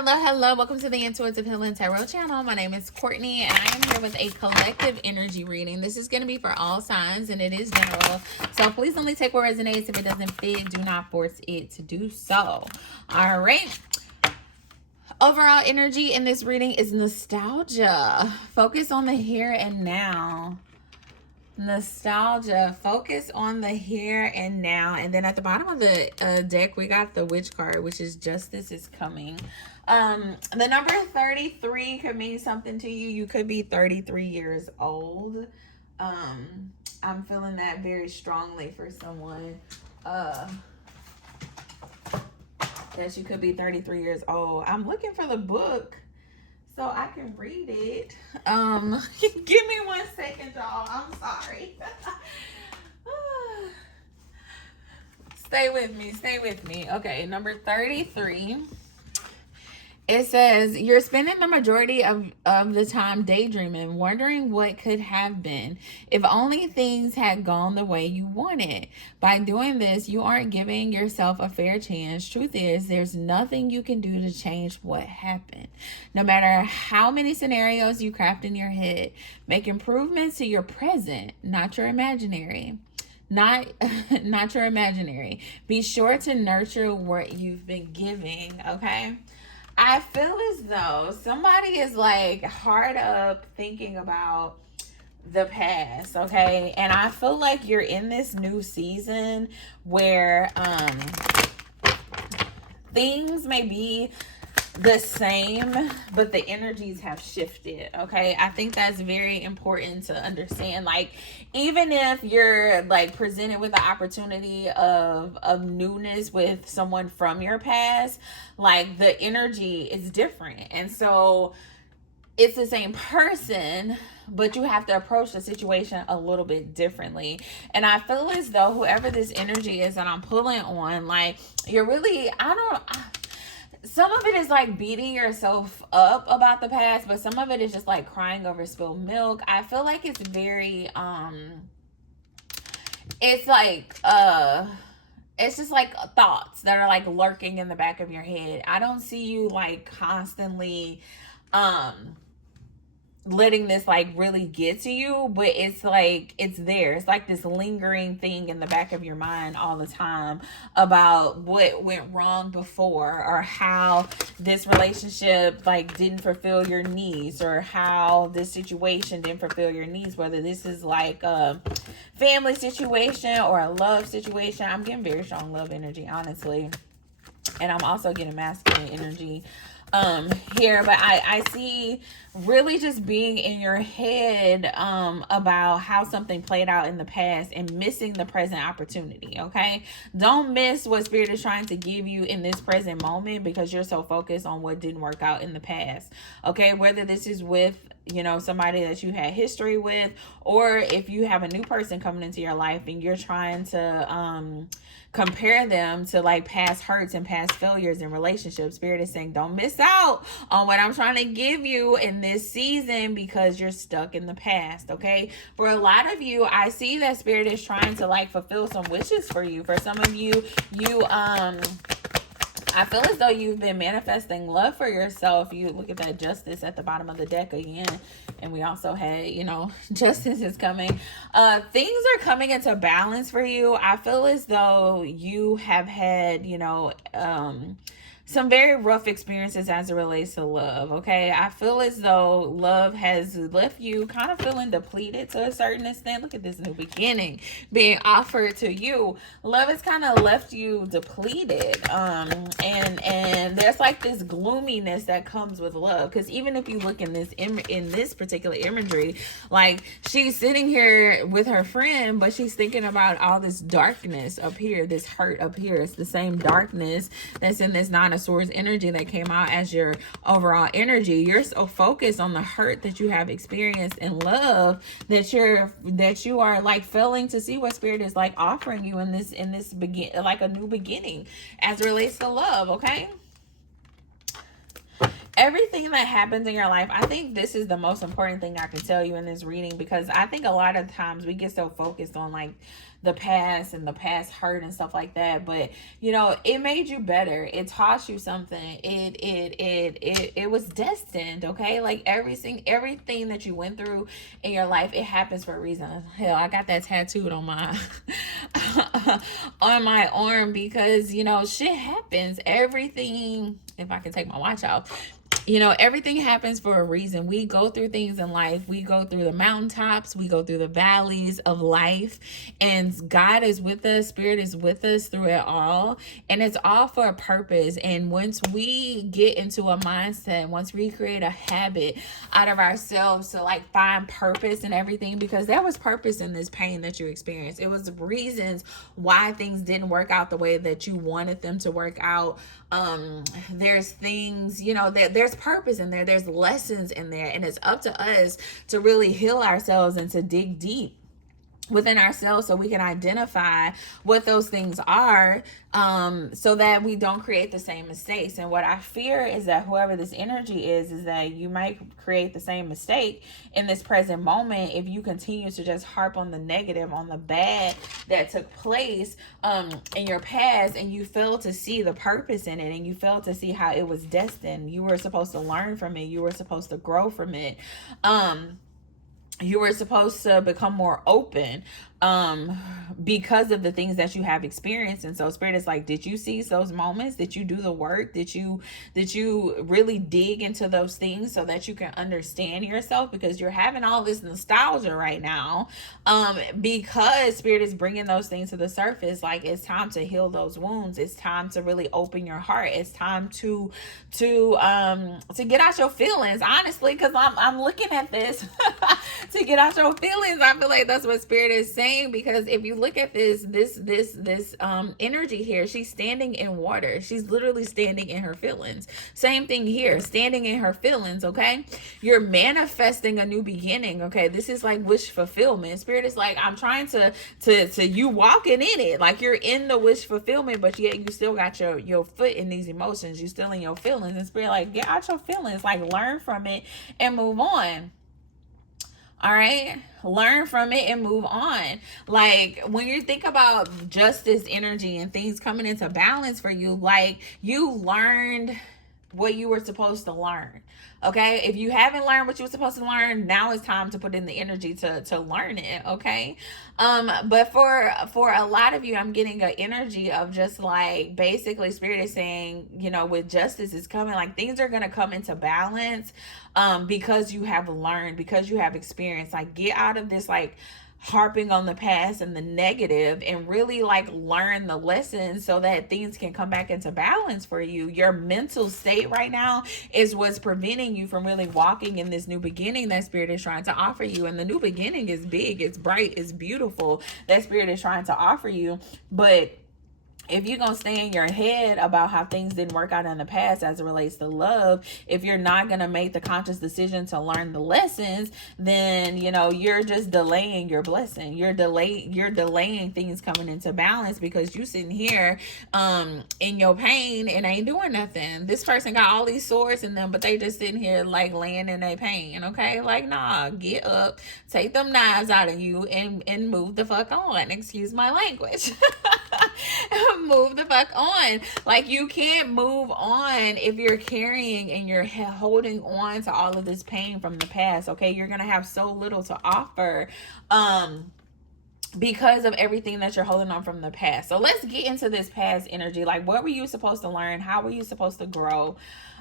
Hello, hello. Welcome to the Intuitive Healing Tarot channel. My name is Courtney, and I am here with a collective energy reading. This is going to be for all signs, and it is general. So please only take what resonates. If it doesn't fit, do not force it to do so. All right. Overall energy in this reading is nostalgia. Focus on the here and now. Nostalgia. Focus on the here and now. And then at the bottom of the deck, we got the Witch card, which is justice is coming. The number 33 could mean something to you. You could be 33 years old. I'm feeling that very strongly for someone. That you could be 33 years old. I'm looking for the book so I can read it. Give me 1 second, y'all. I'm sorry. Stay with me. Stay with me. Okay, number 33. It says, you're spending the majority of the time daydreaming, wondering what could have been. If only things had gone the way you wanted. By doing this, you aren't giving yourself a fair chance. Truth is, there's nothing you can do to change what happened. No matter how many scenarios you craft in your head, make improvements to your present, not your imaginary. Not your imaginary. Be sure to nurture what you've been giving, okay? I feel as though somebody is like hard up thinking about the past, okay? And I feel like you're in this new season where things may be the same, but the energies have shifted, okay? I think that's very important to understand. Like, even if you're like presented with the opportunity of newness with someone from your past, like the energy is different. And so it's the same person, but you have to approach the situation a little bit differently. And I feel as though whoever this energy is that I'm pulling on, like, you're really, some of it is like beating yourself up about the past, but some of it is just like crying over spilled milk. I feel like it's very, it's like, it's just like thoughts that are like lurking in the back of your head. I don't see you like constantly, letting this like really get to you, but it's like it's there. It's like this lingering thing in the back of your mind all the time about what went wrong before, or how this relationship like didn't fulfill your needs, or how this situation didn't fulfill your needs, whether this is like a family situation or a love situation. I'm getting very strong love energy, honestly, and I'm also getting masculine energy here, but I see really just being in your head about how something played out in the past and missing the present opportunity. Okay, don't miss what spirit is trying to give you in this present moment because you're so focused on what didn't work out in the past. Okay, whether this is with, you know, somebody that you had history with, or if you have a new person coming into your life and you're trying to compare them to like past hurts and past failures in relationships. Spirit is saying, don't miss out on what I'm trying to give you in this season because you're stuck in the past. Okay, for a lot of you, I see that spirit is trying to like fulfill some wishes for you. For some of you, I feel as though you've been manifesting love for yourself. You look at that justice at the bottom of the deck again. And we also had, you know, justice is coming. Things are coming into balance for you. I feel as though you have had, you know, some very rough experiences as it relates to love, okay? I feel as though love has left you kind of feeling depleted to a certain extent. Look at this new beginning being offered to you. Love has kind of left you depleted. And there's like this gloominess that comes with love. Because even if you look in this particular imagery, like she's sitting here with her friend, but she's thinking about all this darkness up here, this hurt up here. It's the same darkness that's in this Nine of Swords energy that came out as your overall energy. You're so focused on the hurt that you have experienced in love that you are like failing to see what spirit is like offering you in this like a new beginning as it relates to love. Okay, everything that happens in your life, I think this is the most important thing I can tell you in this reading, because I think a lot of times we get so focused on like the past and the past hurt and stuff like that. But you know, it made you better. It taught you something. It was destined, okay? Like everything that you went through in your life, it happens for a reason. Hell, I got that tattooed on my on my arm because, you know, shit happens. Everything, if I can take my watch off, you know, everything happens for a reason. We go through things in life. We go through the mountaintops. We go through the valleys of life. And God is with us. Spirit is with us through it all. And it's all for a purpose. And once we get into a mindset, once we create a habit out of ourselves to like find purpose in everything, because there was purpose in this pain that you experienced. It was reasons why things didn't work out the way that you wanted them to work out. There's things, you know, there's purpose in there. There's lessons in there. And it's up to us to really heal ourselves and to dig deep within ourselves so we can identify what those things are, so that we don't create the same mistakes. And what I fear is that whoever this energy is that you might create the same mistake in this present moment if you continue to just harp on the negative, on the bad that took place in your past, and you fail to see the purpose in it, and you fail to see how it was destined. You were supposed to learn from it. You were supposed to grow from it. You were supposed to become more open because of the things that you have experienced. And so Spirit is like, did you seize those moments? Did you do the work? Did you really dig into those things so that you can understand yourself? Because you're having all this nostalgia right now, because Spirit is bringing those things to the surface. Like, it's time to heal those wounds. It's time to really open your heart. It's time to get out your feelings, honestly, because I'm looking at this to get out your feelings. I feel like that's what Spirit is saying, because if you look at this energy here, she's standing in water. She's literally standing in her feelings. Same thing here, standing in her feelings. Okay, you're manifesting a new beginning. Okay, this is like wish fulfillment. Spirit is like, I'm trying to you walking in it, like you're in the wish fulfillment, but yet you still got your foot in these emotions. You still in your feelings. And Spirit like, get out your feelings, like learn from it and move on. All right, learn from it and move on. Like, when you think about justice energy and things coming into balance for you, like, you learned what you were supposed to learn. Okay, if you haven't learned what you were supposed to learn, now it's time to put in the energy to learn it. Okay, but for a lot of you, I'm getting an energy of just like, basically Spirit is saying, you know, with justice is coming, like things are gonna come into balance, because you have learned, because you have experienced. Like, get out of this like harping on the past and the negative, and really like learn the lessons so that things can come back into balance for you. Your mental state right now is what's preventing you from really walking in this new beginning that Spirit is trying to offer you. And the new beginning is big, it's bright, it's beautiful, that Spirit is trying to offer you. But if you're going to stay in your head about how things didn't work out in the past as it relates to love, if you're not going to make the conscious decision to learn the lessons, then, you know, you're just delaying your blessing. You're delaying things coming into balance, because you sitting here in your pain and ain't doing nothing. This person got all these swords in them, but they just sitting here like laying in their pain. Okay, like, nah, get up, take them knives out of you and move the fuck on. Excuse my language. Move the fuck on. Like, you can't move on if you're carrying and you're holding on to all of this pain from the past. Okay, you're gonna have so little to offer because of everything that you're holding on from the past. So let's get into this past energy. Like, what were you supposed to learn? How were you supposed to grow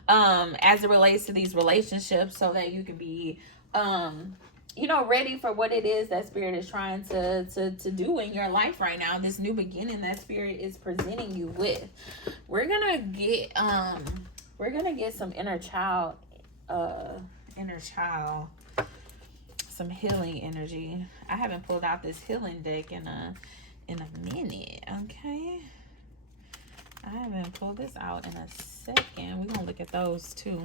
as it relates to these relationships, so that you can be you know, ready for what it is that Spirit is trying to do in your life right now, this new beginning that Spirit is presenting you with. We're gonna get some inner child, some healing energy. I haven't pulled out this healing deck in a minute. Okay, I haven't pulled this out in a second. We're gonna look at those too.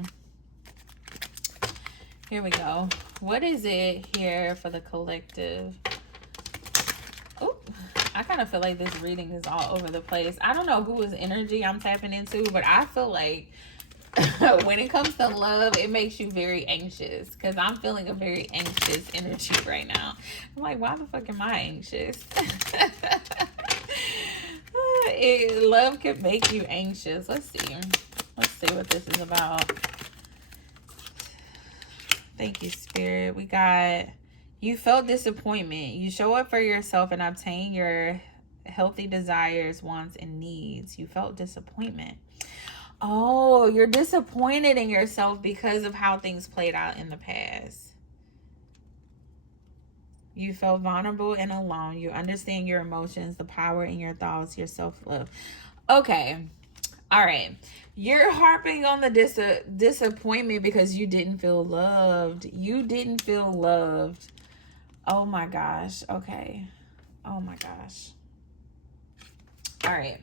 Here we go. What is it here for the collective? Oh, I kind of feel like this reading is all over the place. I don't know whose energy I'm tapping into, but I feel like When it comes to love, it makes you very anxious, because I'm feeling a very anxious energy right now. I'm like, why the fuck am I anxious? Love could make you anxious. Let's see. Let's see what this is about. Thank you, Spirit. We got, you felt disappointment. You show up for yourself and obtain your healthy desires, wants, and needs. You felt disappointment. Oh, you're disappointed in yourself because of how things played out in the past. You felt vulnerable and alone. You understand your emotions, the power in your thoughts, your self-love. Okay. All right. You're harping on the disappointment because you didn't feel loved. You didn't feel loved. Oh my gosh. Okay. Oh my gosh. All right.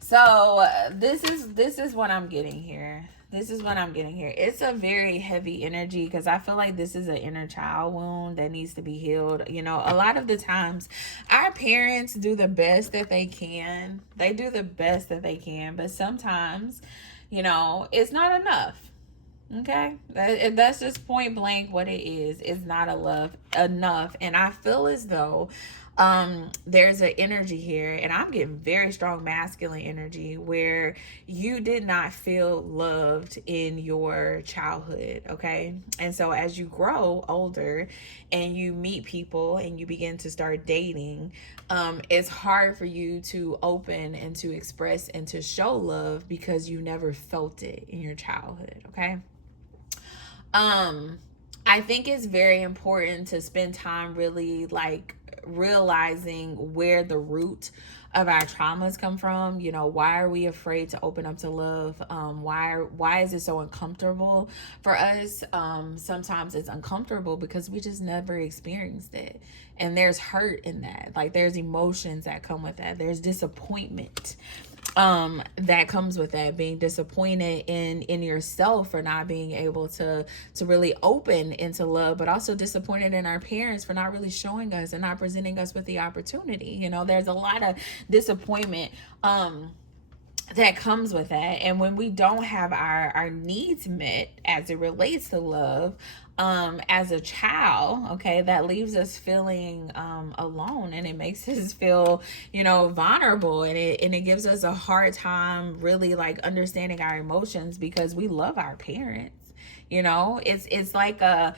So this is what I'm getting here. This is what I'm getting here. It's a very heavy energy, because I feel like this is an inner child wound that needs to be healed. You know, a lot of the times our parents do the best that they can. They do the best that they can, but sometimes, you know, it's not enough. Okay, that's just point blank what it is. It's not enough, and I feel as though there's an energy here, and I'm getting very strong masculine energy, where you did not feel loved in your childhood. Okay, and so as you grow older and you meet people and you begin to start dating, it's hard for you to open and to express and to show love because you never felt it in your childhood. Okay. I think it's very important to spend time really like realizing where the root of our traumas come from. You know, why are we afraid to open up to love? Why is it so uncomfortable for us? Sometimes it's uncomfortable because we just never experienced it, and there's hurt in that. Like, there's emotions that come with that. There's disappointment that comes with that, being disappointed in yourself for not being able to really open into love, but also disappointed in our parents for not really showing us and not presenting us with the opportunity. You know, there's a lot of disappointment that comes with that. And when we don't have our needs met as it relates to love, as a child, okay, that leaves us feeling alone, and it makes us feel, you know, vulnerable, and it gives us a hard time really like understanding our emotions, because we love our parents. You know, it's like a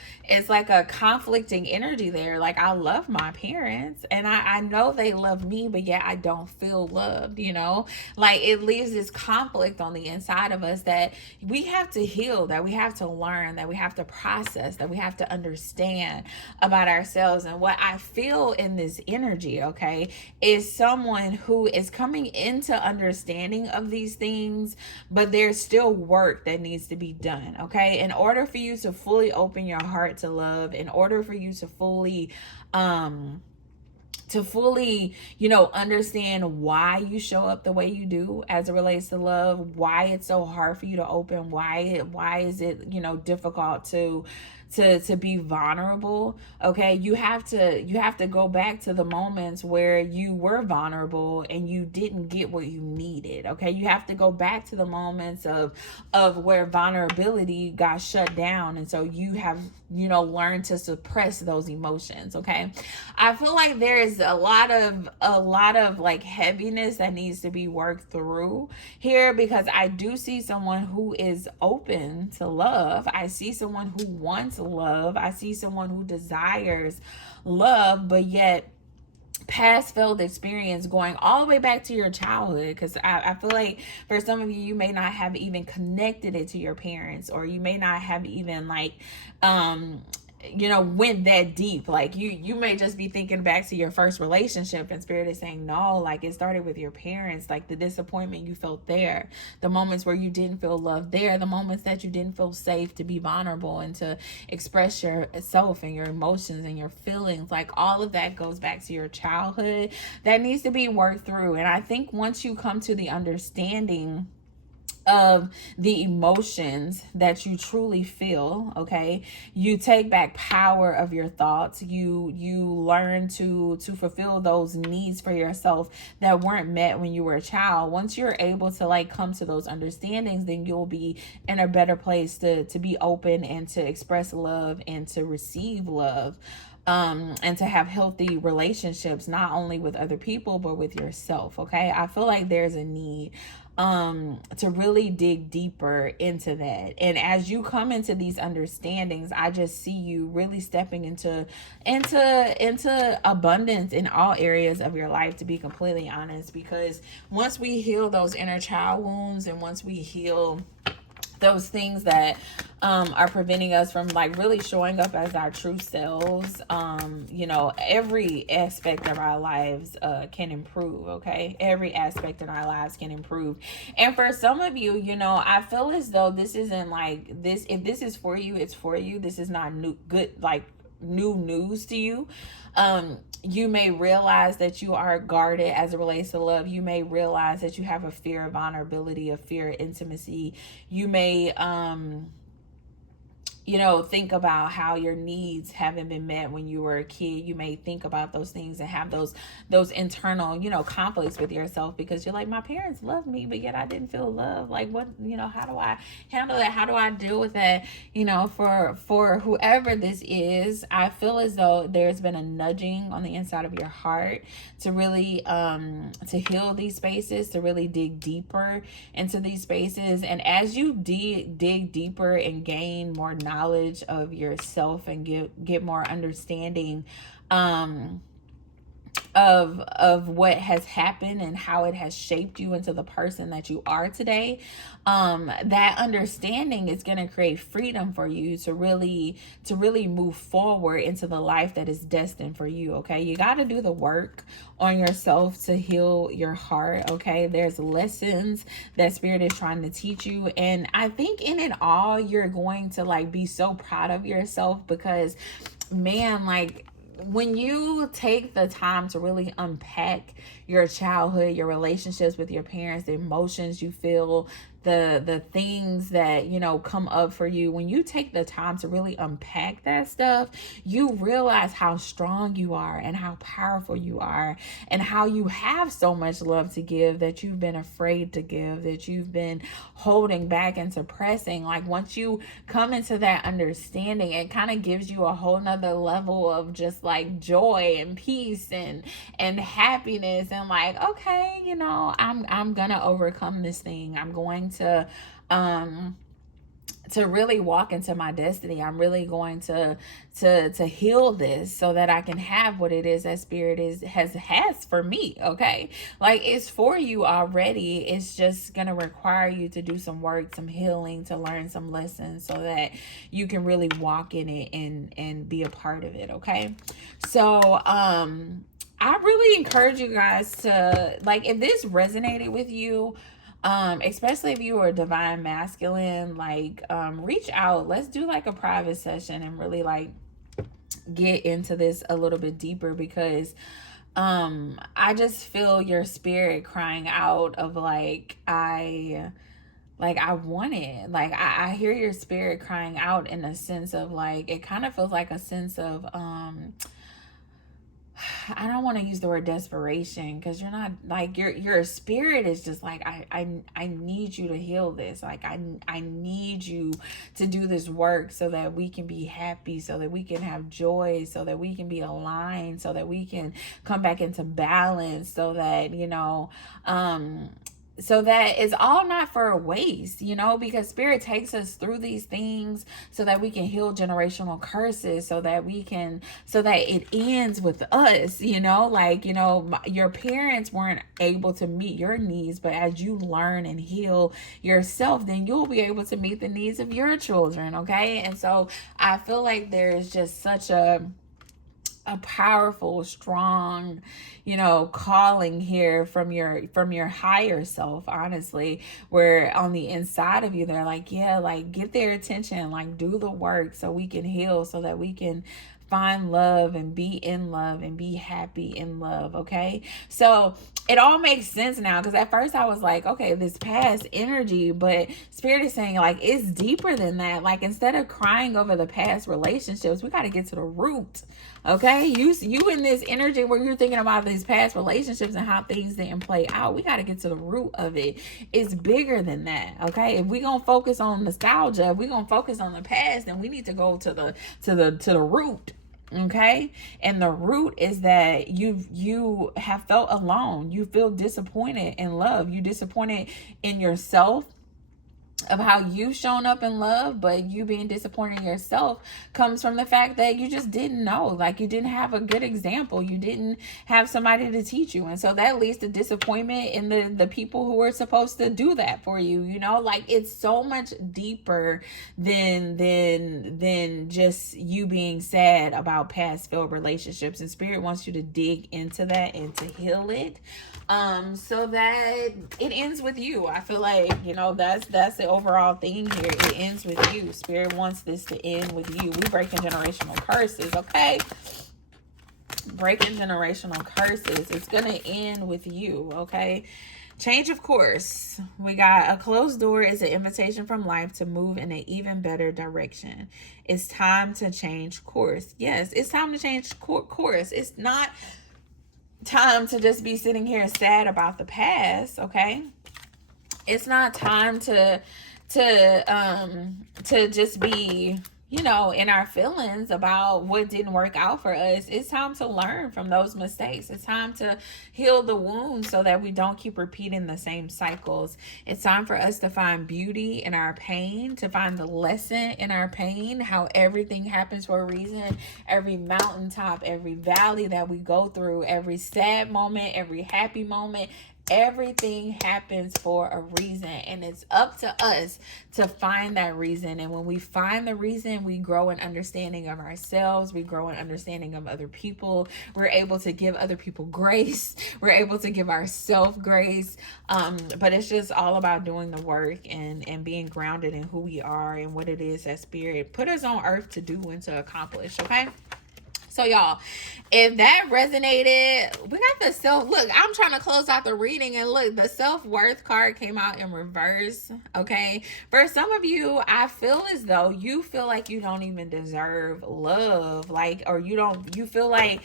conflicting energy there. Like, I love my parents and I know they love me, but yet I don't feel loved, you know? Like, it leaves this conflict on the inside of us that we have to heal, that we have to learn, that we have to process, that we have to understand about ourselves. And what I feel in this energy, okay, is someone who is coming into understanding of these things, but there's still work that needs to be done, okay? In order for you to fully open your heart to love, in order for you to fully you know, understand why you show up the way you do as it relates to love, why it's so hard for you to open, why is it, you know, difficult to be vulnerable. Okay, you have to go back to the moments where you were vulnerable and you didn't get what you needed. Okay, you have to go back to the moments of where vulnerability got shut down, and so you have, you know, learned to suppress those emotions. Okay, I feel like there is a lot of like heaviness that needs to be worked through here, because I do see someone who is open to love. I see someone who wants love. I see someone who desires love, but yet past failed experience going all the way back to your childhood, because I feel like for some of you, you may not have even connected it to your parents, or you may not have even like you know, went that deep. Like, you may just be thinking back to your first relationship, and Spirit is saying no, like, it started with your parents. Like, the disappointment you felt there, the moments where you didn't feel loved there, the moments that you didn't feel safe to be vulnerable and to express yourself and your emotions and your feelings, like, all of that goes back to your childhood. That needs to be worked through. And I think once you come to the understanding of the emotions that you truly feel. Okay, you take back power of your thoughts. You learn to fulfill those needs for yourself that weren't met when you were a child. Once you're able to like come to those understandings, then you'll be in a better place to be open and to express love and to receive love, and to have healthy relationships, not only with other people but with yourself. Okay, I feel like there's a need to really dig deeper into that. And as you come into these understandings, I just see you really stepping into abundance in all areas of your life, to be completely honest. Because once we heal those inner child wounds, and once we heal those things that are preventing us from like really showing up as our true selves, every aspect of our lives can improve. Okay, every aspect in our lives can improve. And for some of you, I feel as though this isn't like this. If this is for you, it's for you. This is not new news to you. You may realize that you are guarded as it relates to love. You may realize that you have a fear of vulnerability, a fear of intimacy. You may think about how your needs haven't been met when you were a kid. You may think about those things and have those internal, conflicts with yourself, because you're like, my parents loved me, but yet I didn't feel love. Like, what, how do I handle that? How do I deal with that? For whoever this is, I feel as though there's been a nudging on the inside of your heart to really to heal these spaces, to really dig deeper into these spaces. And as you dig deeper and gain more knowledge of yourself and get more understanding of what has happened and how it has shaped you into the person that you are today, that understanding is going to create freedom for you to really move forward into the life that is destined for you. Okay, you got to do the work on yourself to heal your heart. Okay, there's lessons that Spirit is trying to teach you, and I think in it all you're going to like be so proud of yourself, because man, like, when you take the time to really unpack your childhood, your relationships with your parents, the emotions you feel, the things that come up for you, when you take the time to really unpack that stuff, you realize how strong you are and how powerful you are, and how you have so much love to give that you've been afraid to give, that you've been holding back and suppressing. Like, once you come into that understanding, it kind of gives you a whole nother level of just like joy and peace and happiness, and like, okay, I'm gonna overcome this thing. I'm going to really walk into my destiny. I'm really going to heal this so that I can have what it is that Spirit has for me. Okay, like, it's for you already. It's just gonna require you to do some work, some healing, to learn some lessons, so that you can really walk in it and be a part of it. Okay, so I really encourage you guys to, like, if this resonated with you, especially if you are divine masculine, like, reach out. Let's do like a private session and really like get into this a little bit deeper, because I just feel your spirit crying out of like, I want it. Like, I hear your spirit crying out in a sense of like, it kind of feels like a sense of I don't want to use the word desperation, because you're not, like, your spirit is just like, I need you to heal this. Like, I need you to do this work so that we can be happy, so that we can have joy, so that we can be aligned, so that we can come back into balance, so that so that it's all not for a waste, because Spirit takes us through these things so that we can heal generational curses, so that it ends with us, like, your parents weren't able to meet your needs, but as you learn and heal yourself, then you'll be able to meet the needs of your children. Okay, and so I feel like there's just such a powerful, strong, calling here from your higher self, honestly, where on the inside of you, they're like, yeah, like, get their attention, like, do the work so we can heal, so that we can find love and be in love and be happy in love. Okay, so it all makes sense now, because at first I was like, okay, this past energy, but Spirit is saying like it's deeper than that. Like, instead of crying over the past relationships, we got to get to the root. Okay, you in this energy where you're thinking about these past relationships and how things didn't play out. We got to get to the root of it. It's bigger than that. Okay, if we gonna focus on nostalgia, if we gonna focus on the past, then we need to go to the root. Okay, and the root is that you have felt alone. You feel disappointed in love. You disappointed in yourself of how you've shown up in love, but you being disappointed in yourself comes from the fact that you just didn't know. Like, you didn't have a good example. You didn't have somebody to teach you. And so that leads to disappointment in the people who were supposed to do that for you. You know, like, it's so much deeper than just you being sad about past failed relationships. And Spirit wants you to dig into that and to heal it, so that it ends with you. I feel like, you know, that's the overall thing here. It ends with you. Spirit wants this to end with you. We breaking generational curses, okay? Breaking generational curses. It's gonna end with you, okay? Change of course. We got a closed door is an invitation from life to move in an even better direction. It's time to change course. Yes, it's time to change course. It's not time to just be sitting here sad about the past, okay? It's not time to just be, you know, in our feelings about what didn't work out for us. It's time to learn from those mistakes. It's time to heal the wounds so that we don't keep repeating the same cycles. It's time for us to find beauty in our pain, to find the lesson in our pain, how everything happens for a reason. Every mountaintop, every valley that we go through, every sad moment, every happy moment, everything happens for a reason, and it's up to us to find that reason. And when we find the reason, we grow an understanding of ourselves, we grow an understanding of other people, we're able to give other people grace, we're able to give ourselves grace. But it's just all about doing the work and being grounded in who we are and what it is that Spirit put us on earth to do and to accomplish. Okay, so y'all, if that resonated, we got the self, look, I'm trying to close out the reading, and look, the self-worth card came out in reverse. Okay, for some of you, I feel as though you feel like you don't even deserve love, like, or you feel like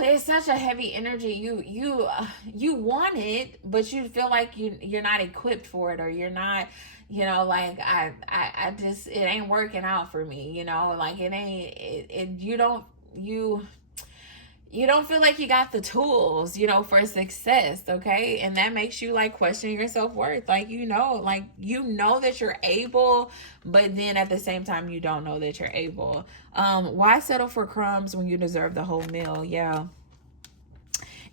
it's such a heavy energy. You want it, but you feel like you're not equipped for it, or you're not, you know, like, I just, it ain't working out for me, you know, like, it ain't, you don't feel like you got the tools, you know, for success. Okay, and that makes you like question your self-worth. Like, you know that you're able, but then at the same time you don't know that you're able. Why settle for crumbs when you deserve the whole meal? Yeah,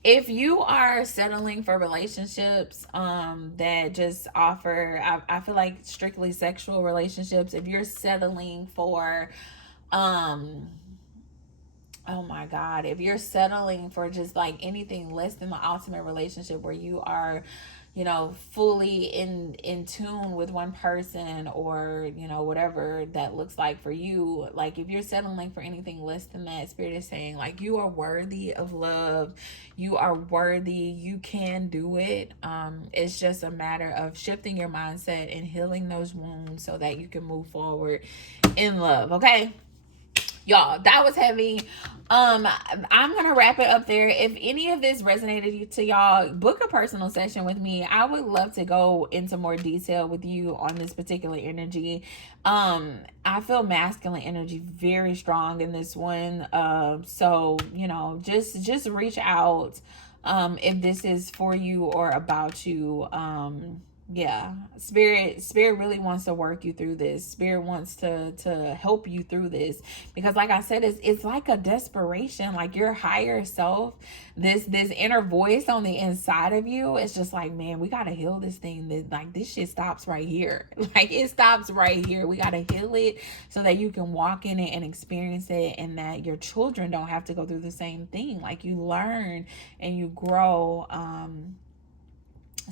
if you are settling for relationships that just offer, I feel like, strictly sexual relationships, if you're settling for oh my God, if you're settling for just like anything less than the ultimate relationship where you are, you know, fully in tune with one person, or, you know, whatever that looks like for you, like, if you're settling for anything less than that, Spirit is saying like, you are worthy of love, you are worthy, you can do it. It's just a matter of shifting your mindset and healing those wounds so that you can move forward in love. Okay, y'all, that was heavy. I'm gonna wrap it up there. If any of this resonated to y'all, book a personal session with me. I would love to go into more detail with you on this particular energy. I feel masculine energy very strong in this one. So, you know, just reach out if this is for you or about you. Yeah, spirit really wants to work you through this. Spirit wants to help you through this, because like I said, it's like a desperation. Like, your higher self, this inner voice on the inside of you, it's just like, man, we gotta heal this thing. That, like, this shit stops right here. Like, it stops right here. We gotta heal it so that you can walk in it and experience it, and that your children don't have to go through the same thing. Like, you learn and you grow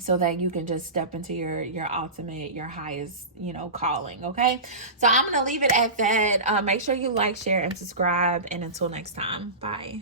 so that you can just step into your ultimate, your highest, calling. Okay, so I'm gonna leave it at that. Make sure you like, share, and subscribe, and until next time, bye.